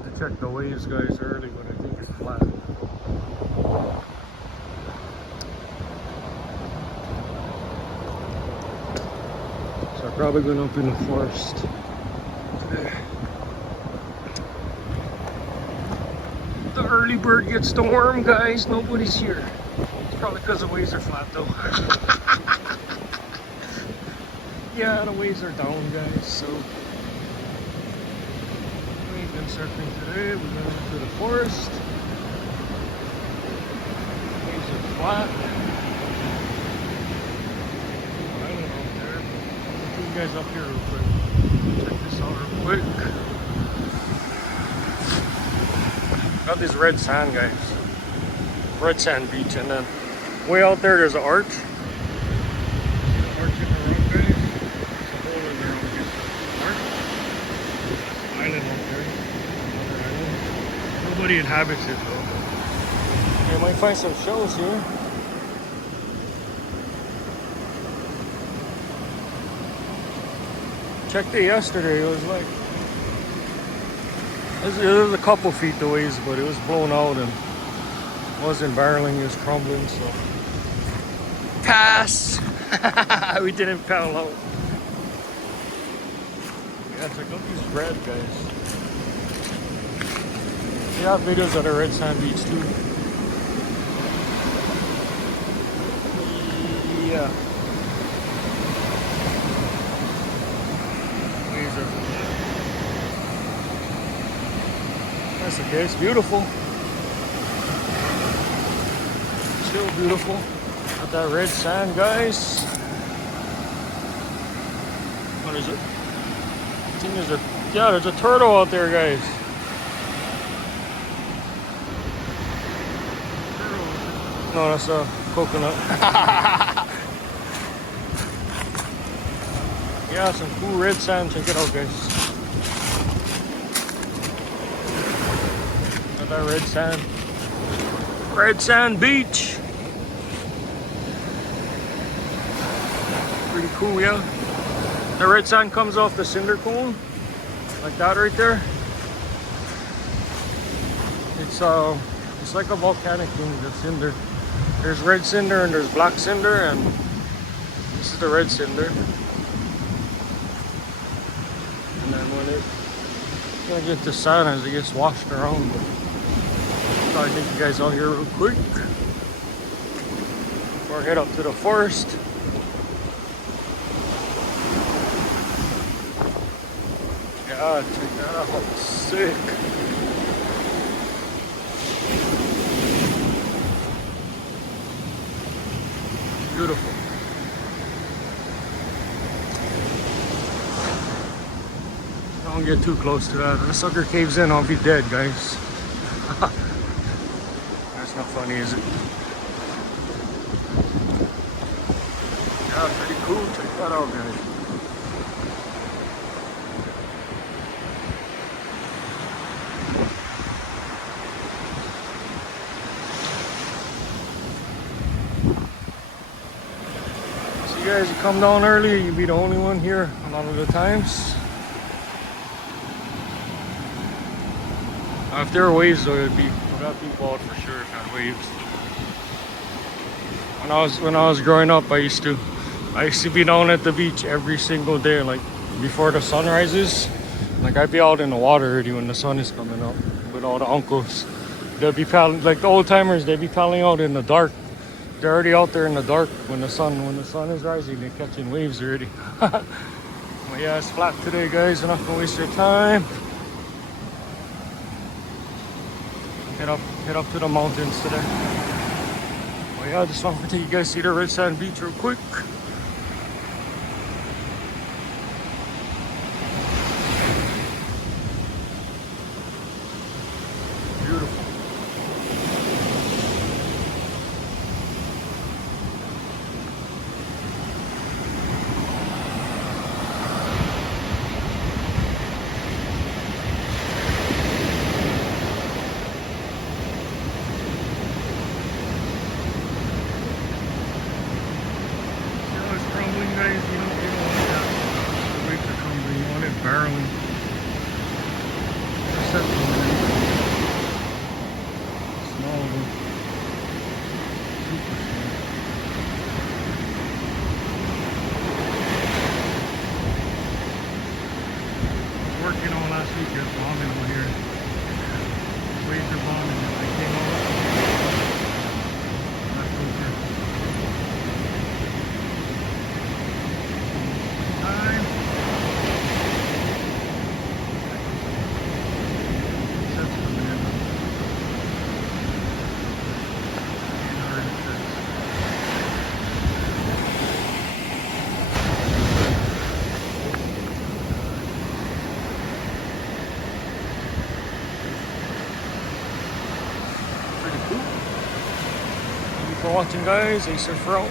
wanted to check the waves, guys, early, but I think it's flat. So I'm probably going up in the forest today. The early bird gets the worm, guys. Nobody's here. It's probably because the waves are flat, though. Yeah, the waves are down, guys. So we ain't been surfing today. We're going into the forest. Waves are flat. Island out there. I'll take you guys up here real quick. Check this out real quick. Got this red sand, guys. Red sand beach, and then way out there there's an arch. Arch in the road, guys. There's a hole in there on this arch. Island out there. Another island. Nobody inhabits it though. You might find some shells here. Checked it yesterday. It was like it was a couple feet the waves, but it was blown out and wasn't barreling, it was crumbling, so pass. We didn't paddle out. Yeah, check out these red, guys. They have videos of the red sand beach too. Yeah. Waves are that's okay, it's beautiful. Still beautiful. Got that red sand, guys. What is it? I think there's a there's a turtle out there, guys. No, that's a coconut. Yeah, some cool red sand. Check it out, guys. Got that red sand. Red Sand Beach. Pretty cool, yeah. The red sand comes off the cinder cone, like that right there. It's like a volcanic thing, the cinder. There's red cinder and there's black cinder, and this is the red cinder. And then when it's gonna get the sand as it gets washed around. I'll take you guys out here real quick before I head up to the forest. Yeah, check that out. Sick. Beautiful. Don't get too close to that. If the sucker caves in, I'll be dead, guys. That's not funny, is it? Yeah, pretty cool. Check that out, guys. So you guys come down early, you'll be the only one here a lot of the times. If there were waves though, it'd be people out for sure if it had waves. When I was growing up, I used to be down at the beach every single day, like before the sun rises. Like I'd be out in the water already when the sun is coming up with all the uncles. They'll be paddling, like the old timers, they'd be paddling out in the dark. They're already out there in the dark when the sun is rising. They're catching waves already. But yeah, it's flat today, guys. I'm not gonna waste your time. Head up to the mountains today. Oh yeah, I just want to take you guys to see the red sand beach real quick. Beautiful. for watching, guys. A surfer out.